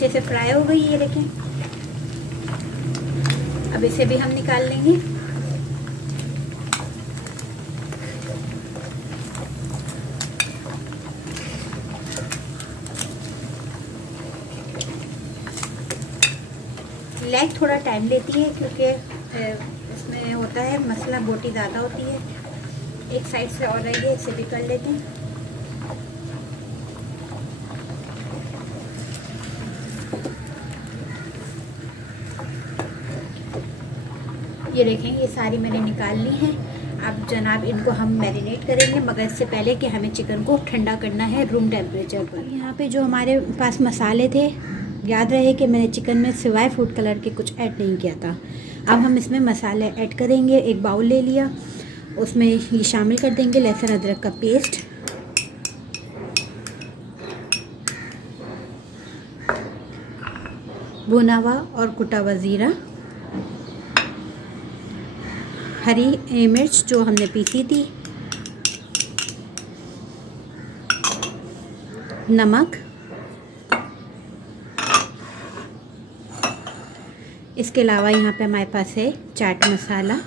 अच्छे से फ्राई हो गई, ये देखें। अब इसे भी हम निकाल लेंगे। लेग थोड़ा टाइम लेती है क्योंकि इसमें होता है मसाला, बोटी ज़्यादा होती है। एक साइड से और रही है, इसे भी कर लेते हैं। ये देखें, ये सारी मैंने निकाल ली है। अब जनाब इनको हम मैरिनेट करेंगे, मगर इससे पहले कि हमें चिकन को ठंडा करना है रूम टेम्परेचर पर। यहाँ पे जो हमारे पास मसाले थे, याद रहे कि मैंने चिकन में सिवाय फूड कलर के कुछ ऐड नहीं किया था। अब हम इसमें मसाले ऐड करेंगे। एक बाउल ले लिया, उसमें ये शामिल कर देंगे लहसुन अदरक का पेस्ट, भुना हुआ और कुटा हुआ ज़ीरा, हरी मिर्च जो हमने पीसी थी, नमक, इसके अलावा यहाँ पे हमारे पास है चाट मसाला,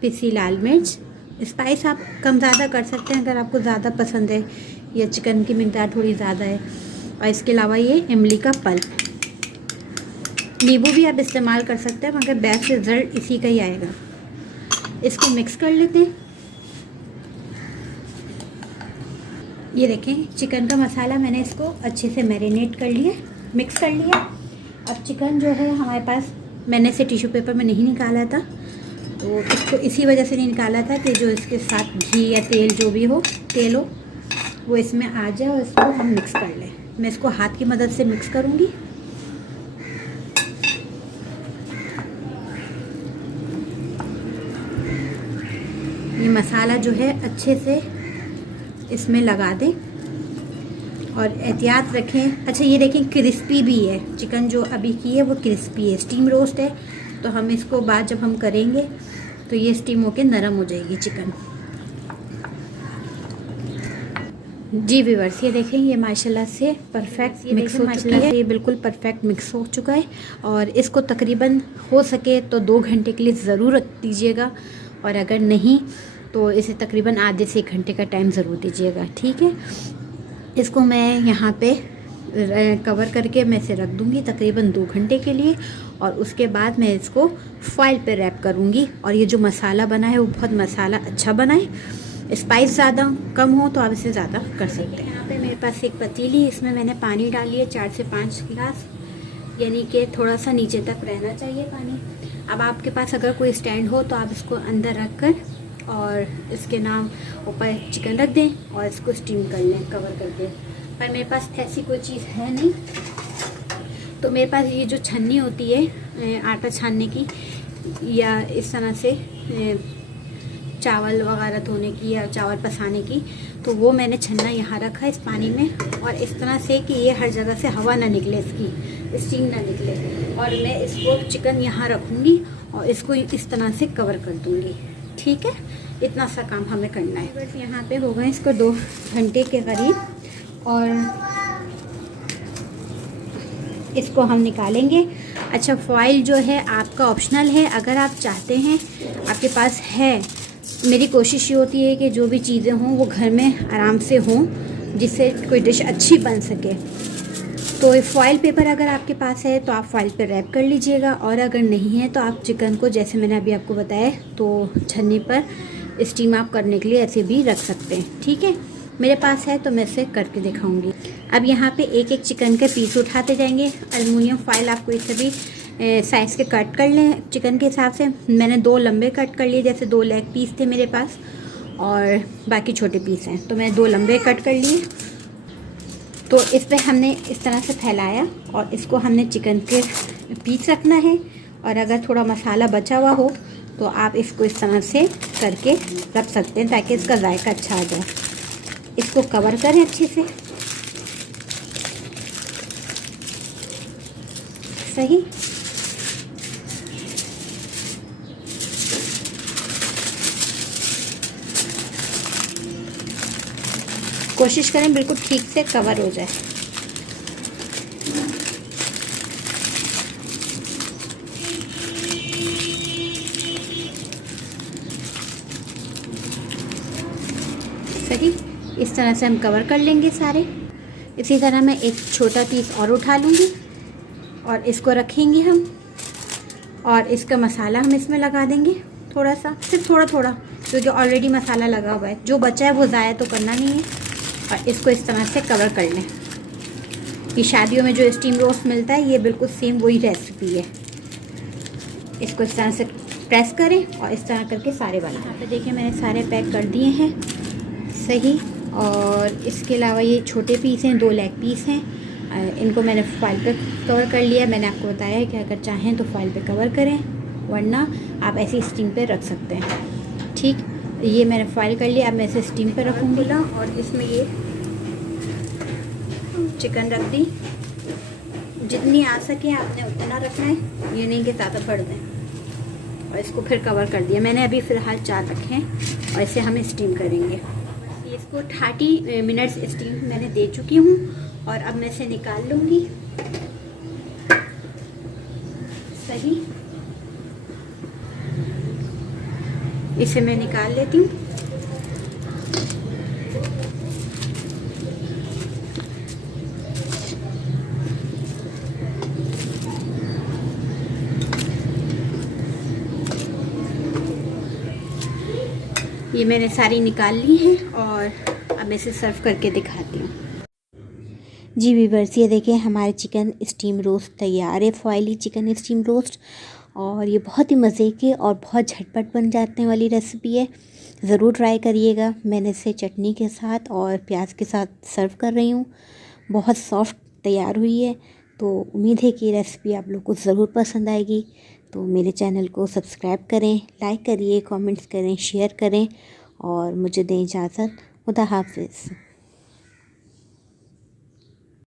पिसी लाल मिर्च। स्पाइस आप कम ज़्यादा कर सकते हैं अगर आपको ज़्यादा पसंद है या चिकन की मिकदार थोड़ी ज़्यादा है। और इसके अलावा ये इमली का पल्प, नींबू भी आप इस्तेमाल कर सकते हैं, मगर बेस्ट रिजल्ट इसी का ही आएगा। इसको मिक्स कर लेते हैं। ये देखें, चिकन का मसाला मैंने इसको अच्छे से मैरिनेट कर लिया, मिक्स कर लिया। अब चिकन जो है हमारे पास, मैंने इसे टिश्यू पेपर में नहीं निकाला था, तो इसको इसी वजह से नहीं निकाला था कि जो इसके साथ घी या तेल जो भी हो, तेल हो, वो इसमें आ जाए और इसको हम मिक्स कर लें। मैं इसको हाथ की मदद से मिक्स करूँगी। ये मसाला जो है अच्छे से इसमें लगा दें और एहतियात रखें। अच्छा, ये देखें क्रिस्पी भी है चिकन, जो अभी की है वो क्रिस्पी है, स्टीम रोस्ट है। तो हम इसको बाद जब हम करेंगे तो ये स्टीम होके नरम हो जाएगी चिकन। जी व्यूअर्स, ये देखें, ये माशाल्लाह से परफेक्ट मिक्स हो चुकी है। ये बिल्कुल परफेक्ट मिक्स हो चुका है और इसको तकरीबन हो सके तो 2 घंटे के लिए ज़रूर रख दीजिएगा, और अगर नहीं तो इसे तकरीबन आधे से 1 घंटे का टाइम ज़रूर दीजिएगा, ठीक है। इसको मैं यहाँ पे कवर करके मैं इसे रख दूँगी तकरीबन 2 घंटे के लिए, और उसके बाद मैं इसको फॉइल पे रैप करूँगी। और ये जो मसाला बना है वो बहुत मसाला अच्छा बना है। स्पाइस ज़्यादा कम हो तो आप इसे ज़्यादा कर सकते हैं। यहाँ पे मेरे पास एक पतीली, इसमें मैंने पानी डाल लिया 4 से 5 गिलास, यानी कि थोड़ा सा नीचे तक रहना चाहिए पानी। अब आपके पास अगर कोई स्टैंड हो तो आप इसको अंदर रख कर और इसके नाम ऊपर चिकन रख दें और इसको स्टीम कर लें कवर करके। पर मेरे पास ऐसी कोई चीज़ है नहीं, तो मेरे पास ये जो छन्नी होती है आटा छानने की, या इस तरह से चावल वगैरह धोने की या चावल पसाने की, तो वो मैंने छन्ना यहाँ रखा इस पानी में, और इस तरह से कि ये हर जगह से हवा ना निकले, इसकी स्टीम ना निकले। और मैं इसको चिकन यहाँ रखूँगी और इसको इस तरह से कवर कर दूँगी, ठीक है। इतना सा काम हमें करना है। बस यहाँ पे हो गए इसको 2 घंटे के करीब, और इसको हम निकालेंगे। अच्छा, फॉइल जो है आपका ऑप्शनल है, अगर आप चाहते हैं, आपके पास है। मेरी कोशिश ये होती है कि जो भी चीज़ें हों वो घर में आराम से हों, जिससे कोई डिश अच्छी बन सके। तो फॉइल पेपर अगर आपके पास है तो आप फॉइल पे रैप कर लीजिएगा, और अगर नहीं है तो आप चिकन को, जैसे मैंने अभी आपको बताया, तो छन्नी पर स्टीम आप करने के लिए ऐसे भी रख सकते हैं, ठीक है। मेरे पास है तो मैं इसे करके दिखाऊंगी। अब यहाँ पे एक एक चिकन के पीस उठाते जाएंगे। एल्युमिनियम फॉइल आपको इसे भी साइज़ के कट कर लें चिकन के हिसाब से। मैंने 2 लंबे कट कर लिए, जैसे 2 लेग पीस थे मेरे पास और बाकी छोटे पीस हैं, तो मैं 2 लंबे कट कर लिए। तो इस पर हमने इस तरह से फैलाया और इसको हमने चिकन के पीस रखना है। और अगर थोड़ा मसाला बचा हुआ हो तो आप इसको इस तरह से करके रख सकते हैं ताकि इसका जायका अच्छा आ जाए। इसको कवर करें अच्छे से, सही। कोशिश करें बिल्कुल ठीक से कवर हो जाए। सही, इस तरह से हम कवर कर लेंगे सारे। इसी तरह मैं एक छोटा पीस और उठा लूँगी और इसको रखेंगे हम, और इसका मसाला हम इसमें लगा देंगे थोड़ा सा, सिर्फ थोड़ा थोड़ा, क्योंकि ऑलरेडी मसाला लगा हुआ है। जो बचा है वो ज़ाया तो करना नहीं है, और इसको इस तरह से कवर कर लें। ये शादियों में जो स्टीम रोस्ट मिलता है ये बिल्कुल सेम वही रेसिपी है। इसको इस तरह से प्रेस करें और इस तरह करके सारे बना। यहाँ पे देखिए मैंने सारे पैक कर दिए हैं, सही। और इसके अलावा ये छोटे पीस हैं, 2 लेग पीस हैं, इनको मैंने फॉइल पे कवर कर लिया। मैंने आपको बताया है कि अगर चाहें तो फॉइल पे कवर करें, वरना आप ऐसी स्टीम पे रख सकते हैं। ठीक, ये मैंने फॉइल कर लिया। अब मैं इसे स्टीम पे रखूँगी ना, और इसमें ये चिकन रख दी। जितनी आ सके आपने उतना रखना है, ये नहीं कि ज़्यादा बढ़ दें। और इसको फिर कवर कर दिया मैंने। अभी फ़िलहाल 4 रखे हैं और इसे हम स्टीम करेंगे। इसको 30 मिनट्स स्टीम मैंने दे चुकी हूँ, और अब मैं इसे निकाल लूँगी। सही, इसे मैं निकाल लेती हूँ। ये मैंने सारी निकाल ली हैं, और अब मैं इसे सर्व करके दिखाती हूँ। जी व्यूअर्स, ये देखिए हमारे चिकन स्टीम रोस्ट तैयार है, फॉइली चिकन स्टीम रोस्ट। और ये बहुत ही मज़े के और बहुत झटपट बन जाने वाली रेसिपी है। ज़रूर ट्राई करिएगा। मैंने इसे चटनी के साथ और प्याज के साथ सर्व कर रही हूँ। बहुत सॉफ्ट तैयार हुई है, तो उम्मीद है कि ये रेसिपी आप लोग को ज़रूर पसंद आएगी। तो मेरे चैनल को सब्सक्राइब करें, लाइक करिए, कमेंट्स करें, शेयर करें, और मुझे दें इजाज़त। खुदा हाफिज़।